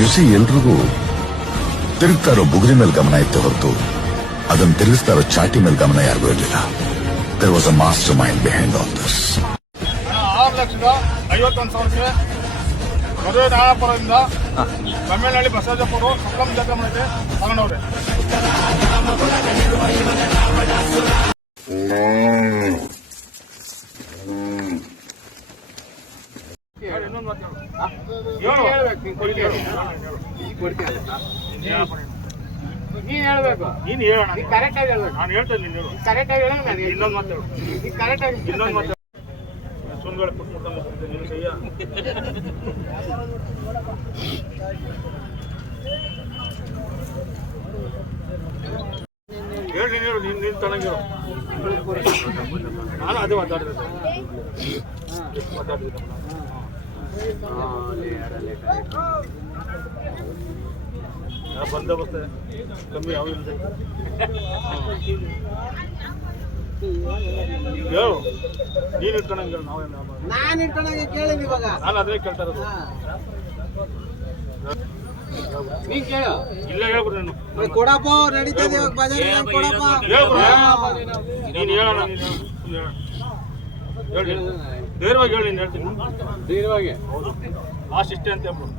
UC ಎಲ್ರಿಗೂ ತಿರುಗ್ತಾ ಇರೋ ಬುಗುರಿ ಮೇಲೆ ಗಮನ ಇತ್ತು ಹೊರತು ಅದನ್ನು ತಿರುಗಿಸ್ತಾ ಇರೋ ಚಾಟಿ ಮೇಲೆ ಗಮನ ಯಾರಿಗೂ ಇರಲಿಲ್ಲ. There was a mastermind behind all this. 6,51,000 ಮದುವೆ ನಾರಾಪುರದಿಂದ ತಮಿಳುನಾಡಿ ಬಸವರಾಜಪುರ ಸಪ್ಲಂ ಜಾತ್ರೆ ಮಾಡಿದೆ ತಗೊಂಡವ್ರೆ. ಇನ್ನೊಂದು ಮಾತು ನೀನ್ ಹೇಳ್ಬೇಕು. ನೀನ್ ಹೇಳೋಣ, ಕರೆಕ್ಟ್ ಆಗಿ ಹೇಳ್ಬೇಕು. ನಾನು ಹೇಳ್ತೇನೆ, ನೀನು ಹೇಳು. ಕರೆಕ್ಟ್ ಆಗಿ ಹೇಳೋಣ. ನಾನು ಇನ್ನೊಂದು ಮಾತು ಹೇಳು. ಕರೆಕ್ಟ್ ಆಗಿ ಇನ್ನೊಂದು ಮಾತು ಸುಂದರ ಪುಟ್ಟ ನೀನು ಸಹ್ಯ ಹೇಳಿ. ನೀನು ನೀನು ತನಗಿರು. ನಾನು ಅದೇ ಮಾತಾಡಿದೆ ಬಂದೋಬಸ್ತ ಕಮ್ಮಿ ಯಾವ ಹೇಳು. ನೀನು ಇಟ್ಕೊಂಡಂಗಿಲ್ಲ, ನಾನು ಇಟ್ಕೊಂಡಂಗೆ ಕೇಳಿದ್ ಇವಾಗ. ನಾನು ಅದೇ ಕೇಳ್ತಾ ಇರೋದು. ನೀನ್ ಕೇಳು. ಇಲ್ಲ ಹೇಳ್ಬಿಡು. ನೀನು ಕೊಡಪ್ಪ ನಡೀತದೆ ಇವಾಗ ಬಜಾರ್ ಕೊಡಪ್ಪ. ನೀನು ಹೇಳೋಣ. ಹೇಳಿ ಧೈರ್ಯವಾಗಿ ಹೇಳಿ. ನೀನು ಹೇಳ್ತೀನಿ ಧೈರ್ಯವಾಗಿ. ಹೌದು, ಲಾಸ್ಟ್ ಇಷ್ಟೇ ಅಂತ ಹೇಳ್ಬಿಡು.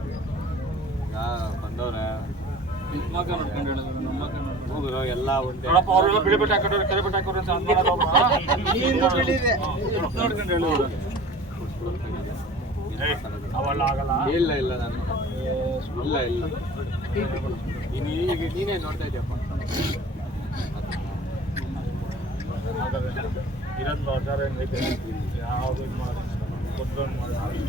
ಬಂದವ್ರೆ ಎಲ್ಲ ನೋಡಪ್ಪ, ಅವರೆಲ್ಲ ಬಿಳಿ ಬಟ್ಟೆ ಹಾಕೊಂಡ್ರೆ ಕೆರೆ ಬಟ್ಟೆ ಹಾಕೊಂಡ್ರೆ ನೋಡ್ಕೊಂಡು ಹೇಳಿ. ಅವೆಲ್ಲ ಆಗಲ್ಲ. ಇಲ್ಲ ಇಲ್ಲ, ನಾನು ಇಲ್ಲ ಇಲ್ಲ. ಈಗ ನೀನೇ ನೋಡ್ತಾ ಇದ್ದೀಯಪ್ಪ. ಇರೋದು ಆಚಾರ ಹೆಂಗೈತೆ, ಯಾವುದು ಇದು ಮಾಡಿ ಕೊಟ್ಟೊಂದು ಮಾಡಿ.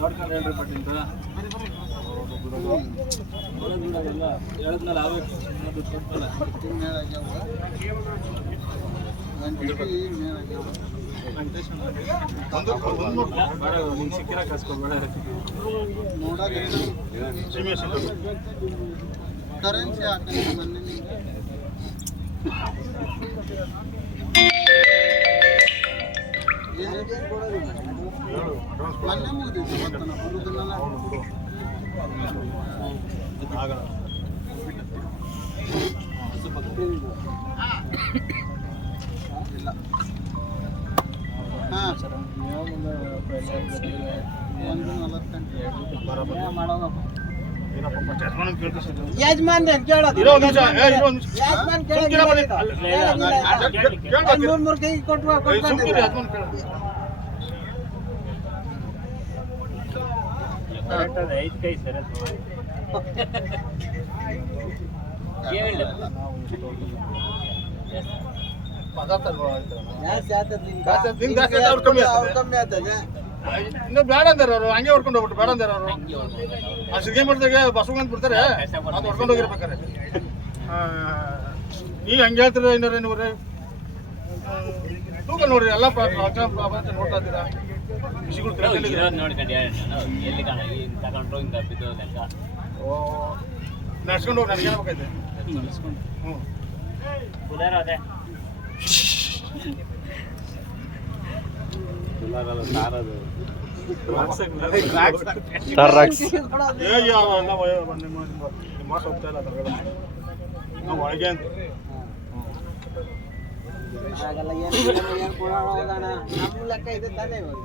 ನೋಡ್ಕೊಂಡು ಹೇಳ್ರಿ ಪಟ್ಟಿಂತ ಎಲ್ಲ ಹೇಳಿದ್ಮೇಲೆ ಆಗಬೇಕು. ನಿಮ್ಗೆ ಸಿಕ್ಕಿರ ಕಸ್ಕೊಬೇಡ. ಕರೆನ್ಸಿ ಹಾಕಿ ಮೊನ್ನೆ ಮೊನ್ನೆ ಮುಗಿದಿತ್ತು ಬರುದಿಲ್ಲ. ಇಲ್ಲ ಹಾಂ ಸರ್, 1:40 ಮಾಡೋಣ. ಯಜಮಾನ್ ಕೇಳೋದು. ಯಜಮಾನ್ ಕೇಳೋದು. 3 ಕೈ ಕೊಟ್ಟು ಐದು ಕೈ ಸರ್. ಕಮ್ಮಿ ಆಗ್ತದೆ. ಇನ್ನು ಬೇಡ ಅಂದಾರೆ ಅವರು, ಹಂಗೆ ಹೊಡ್ಕೊಂಡು ಹೋಗ್ಬಿಟ್ಟು ಬೇಡ ಅಂದಾರೆ ಅವರು. ಆ ಸಿಗಿ ಮಾಡ್ದಾಗ ಬಸವಣ್ಣ ಬಿಡ್ತಾರೆ, ಅದು ಹೊಡ್ಕೊಂಡು ಹೋಗಿರ್ಬೇಕಾರೆ. ಈಗ ಹಂಗೆ ಹೇಳ್ತೀರ. ಇನ್ನೂರ ನೂರೇ ತೂಕ ನೋಡ್ರಿ. ಎಲ್ಲ ನೋಡ್ತಾ ಇದ್ದೀರಾ. ಬಿಸಿಗಳು ನಡ್ಸ್ಕೊಂಡು ಹೋಗಿ ನನಗೆ ಹೇಳ್ಬೇಕೈತೆ. ಹ್ಞೂ ಮಾಸ ಹೋಗ್ತಾ ಇಲ್ಲ ನಾವು ಒಳಗೆ ಅಂತ. ನಮ್ಮ ಲೆಕ್ಕ ಇದೆ ತಾನೇ ಇವಾಗ.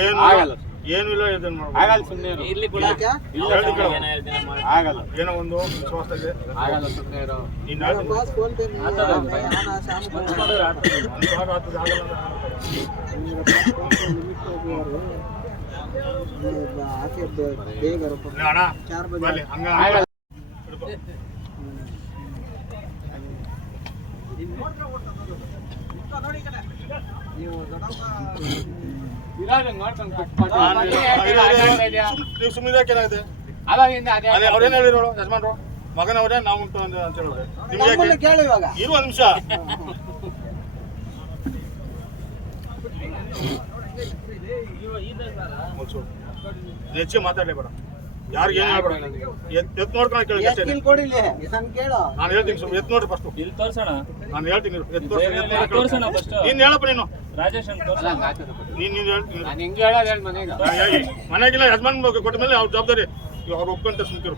ಏನು ಆಗಲ್ಲ, ಏನು ಇಲ್ಲ. ಇದನ್ನ ಆಗಲ್ಲ, ಸುಮ್ಮನೆ ಇರ್ಲಿ ಕೂಡ ಆಗಲ್ಲ. ಏನೋ ಒಂದು ವಿಶ್ವಾಸದಾಗೆ ಆಗಲ್ಲ, ಸುಮ್ಮನೆ ಇರೋ. ನೀವು ಇರಾದ್ರೆ ನೋಡ್ಕೊಂಡು ನೀವು ಸುಮ್ಮನೆ ಏನಾಗಿದೆ ಅವಾಗಿಂದ ಅದೇ ಅದೇ ಅವ್ರೇನು ಹೇಳಿರೋಳು ಯಜಮಾನ್ರು ಮಗನವರೇ ನಾವು ಉಂಟು ಅಂತ ಹೇಳಿದ್ರೆ ನಿಮ್ಗೆ ಕೇಳು ಇವಾಗ ಇರು ಒಂದು ನಿಮಿಷ ಹೆಚ್ಚಿಗೆ ಮಾತಾಡಲೇಬೇಡ ಯಾರಿಗೆ ಏನು ಹೇಳ್ಬೇಡ ಎತ್ ನೋಡ್ಕೊಂಡು ಕೇಳಿ ಅಷ್ಟೇ ಇಲ್ಲಿ ಕೊಡಿಲಿ ನಾನು ಕೇಳು ನಾನು ಹೇಳ್ತೀನಿ ಸುಮ್ಮನೆ ಎತ್ ನೋಡ್ರಿ ಫಸ್ಟ್ ಇಲ್ಲಿ ತೋರ್ಸೋಣ ನಾನು ಹೇಳ್ತೀನಿ ತೋರ್ಸೋಣ ಫಸ್ಟ್ ನೀನ್ ಹೇಳಪ್ಪ ನೀನು ರಾಜೇಶ್ ಅಂತ ತೋರ್ಸೋಣ ನೀನ್ ಹೇಳ್ತೀನಿ ನಾನು ಹಿಂಗೆ ಹೇಳೋದು ಹೇಳಿ ಮನೆಗೆ ಮನೆಗಿಲ್ಲ ಯಜಮಾನ್ ಕೊಟ್ಟ ಮೇಲೆ ಅವ್ರ ಜವಾಬ್ದಾರಿ ಅವ್ರು ಒಪ್ಕೊಂತ ಸುಮ್ಕಿರು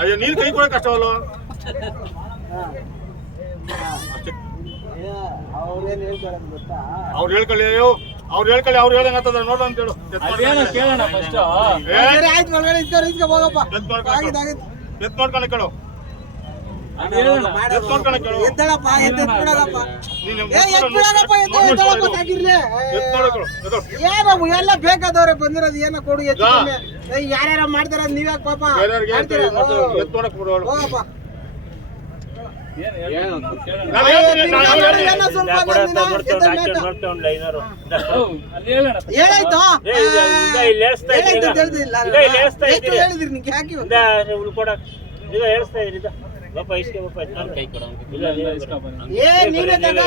ಅಯ್ಯೋ ನೀನ್ ಕೈ ಕೊಡಕ್ ಕಷ್ಟವಲ್ಲ ಅಷ್ಟೇ ಅವ್ರೇನ್ ಹೇಳ್ತಾರೆ ಗೊತ್ತಾ ಅವ್ರು ಹೇಳ್ಕೊಳ್ಳಿ ಅಯ್ಯೋ ಅವ್ರು ಹೇಳ್ಕೊಳ್ಳಿ ಅವ್ರು ಹೇಳ್ದಂಗ ಆಗ್ತದ ನೋಡು ಅಂತ ಹೇಳು ಅದೇನೋ ಕೇಳೋಣ ಫಸ್ಟ್ ಸರಿ ಆಯ್ತು ಒಳಗಡೆ ಇಸ್ಕೊ ಹೋಗಪ್ಪ ಎತ್ ನೋಡ್ಕೊಂಡು ಕೇಳು ಎತ್ ನೋಡ್ಕೊಂಡು ಕೇಳು ಎದ್ದಳಪ್ಪ ಎದ್ದಳಪ್ಪ ನೀನು ಎದ್ದಳಪ್ಪ ಎದ್ದಳಪ್ಪ ಸಾಕಿರ್ಲಿ ಎತ್ ನೋಡ್ಕೊಳ್ಳು ಏನೋ ಎಲ್ಲ ಬೇಕಾದವ್ರೆ ಬಂದಿರೋದು ಏನೋ ಕೊಡು ಹೆಚ್ಚು ಕಮ್ಮಿ ಯಾರ್ಯಾರ ಮಾಡ್ತಾರ ನೀವ್ಯಾಕ ಪಾಪ ಬೇರೆಯವ್ರಿಗೆ ಮಾಡ್ತೀರಾ? ಎತ್ ನೋಡಕ್ ಬಿಡೋಳು ಹೋಗಪ್ಪ ಏನು ನಾನು ಹೇಳ್ತೀನಿ ಏನೋ ಸ್ವಲ್ಪ ಬಂದಿನ, ಎದ್ದಳ್ ಬೇಕು. ಅಲ್ಲಿ ಹೇಳೋಣ ಹೇಳಾಯ್ತು ಹೇಳ್ಸ್ತಾ ಹೇಳಾಯ್ತು ಇದ್ದೀರಾ? ತಿಳಿದಿಲ್ಲ ಈಗ ಇಲ್ಲಿ ಹೇಳ್ಸ್ತಾ ಎಷ್ಟು ಇದ್ದೀರಿ. ಹೇಳಿದ್ರಿ ನಿಂಗೆ ಯಾಕೆ ಈಗ ಹೇಳ್ಸ್ತಾ ಇದ್ರಿ ಬಾಪ ಇಸ್ಕೆ ಬಾಪ ಕೈ ಕೊಡು ಇಲ್ಲ ಇಲ್ಲ, ಇಸ್ಕೊ ಬನ್ನಿ. ಏ ನೀನೇ ತಗೋ.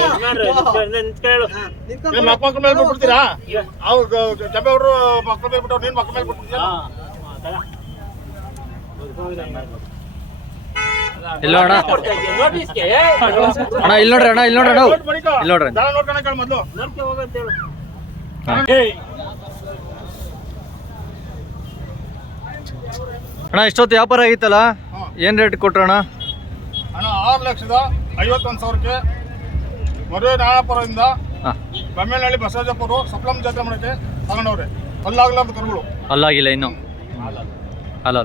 ನಿಂತ್ಕೊಳ್ಳು ಹಾ, ನಿಂತ್ಕೊ. ನಿಮ್ಮ ಮಕ್ಕಳ ಮೇಲೆ ಬಿಟ್ಬಿಡ್ತೀರಾ ಅವ್ರು ಜಬ್ಬೆ ಅವರು ಮಕ್ಕಳ ಮೇಲೆ ಬಿಟ್ಟವ್ರು ನೀನ್ ಮಕ್ಕಳ ಮೇಲೆ ಬಿಟ್ಬಿಡ್ತೀರಾ ಇಲ್ಲ ಅಣ್ಣ ನೋಟಿಸ್ಗೆ ಅಣ್ಣ ಇಲ್ಲಿ ನೋಡ್ರಿ ಅಣ್ಣ ಇಲ್ಲಿ ನೋಡ್ರಿ ಅಣ್ಣ ನೋಟ್ ಮಾಡಿಕೋ. ಇಲ್ಲಿ ನೋಡ್ರಿ ಜನ ನೋಡ್ಕೊಳಕ್ ಹೇಳು ಮೊದ್ಲು ನೋಡ್ಕೆ ಹೋಗಂತ ಹೇಳು ಅಣ್ಣ ಇಷ್ಟೊತ್ತು ವ್ಯಾಪಾರ ಆಗಿತ್ತಲ್ಲ ಏನ್ ರೇಟ್ ಕೊಟ್ರಣ್ಣ ಹಣ 6,51,000ಕ್ಕೆ ಮದುವೆ ನಾರಾಪುರದಿಂದ ಹಾಂ ಬಮ್ಮೇನಹಳ್ಳಿ ಬಸವರಾಜಪುರ ಸಪ್ಲಂ ಜಾತ್ರೆ ಮಾಡಕ್ಕೆ ತಗೊಂಡವ್ರೆ ಅಲ್ಲಾಗ್ಲಾರ್ದು ಕರುಗಳು ಅಲ್ಲಾಗಿಲ್ಲ ಇನ್ನು ಅಲ್ಲ